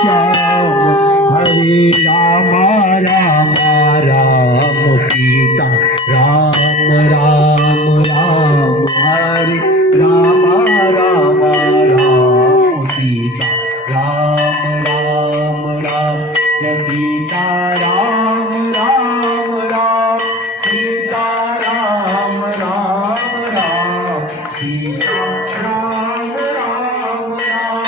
Shyam Hare Ram Ram Ram Sita Ram Ram Ram Hare Ram Ram Ram Sita Ram Ram Ram Jai Sita Ram Ram Ram Sita Ram Ram Ram Sita Ram Ram Ram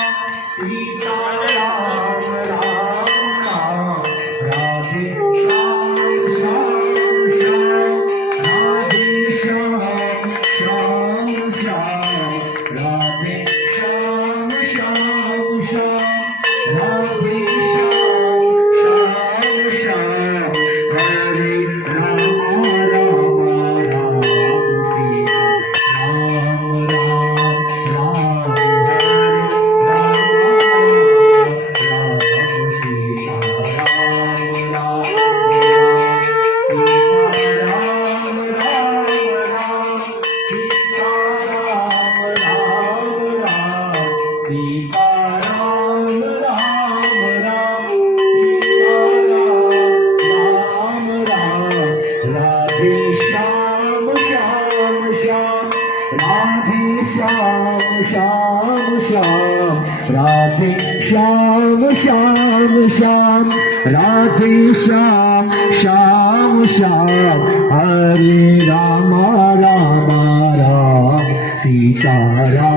Sita Ram Ram Ram Radhe Shyam Shyam Shyam Radhe Shyam Shyam Shyam Radhe Shyam Shyam Shyam Radhe Shyam Shyam Shyam Hare Ram Ram Ram Sita Ram Ram Ram Hare Ram Ram Sita Ram Ram Sita Ram Ram Ram Sita Ram Ram Radhe Shyam Shyam Shyam Radhe Shyam Shyam Shyam Radhe Shyam Shyam Shyam Radhe Shyam Shyam Shyam Hare Ram Ram Ram Sita Ram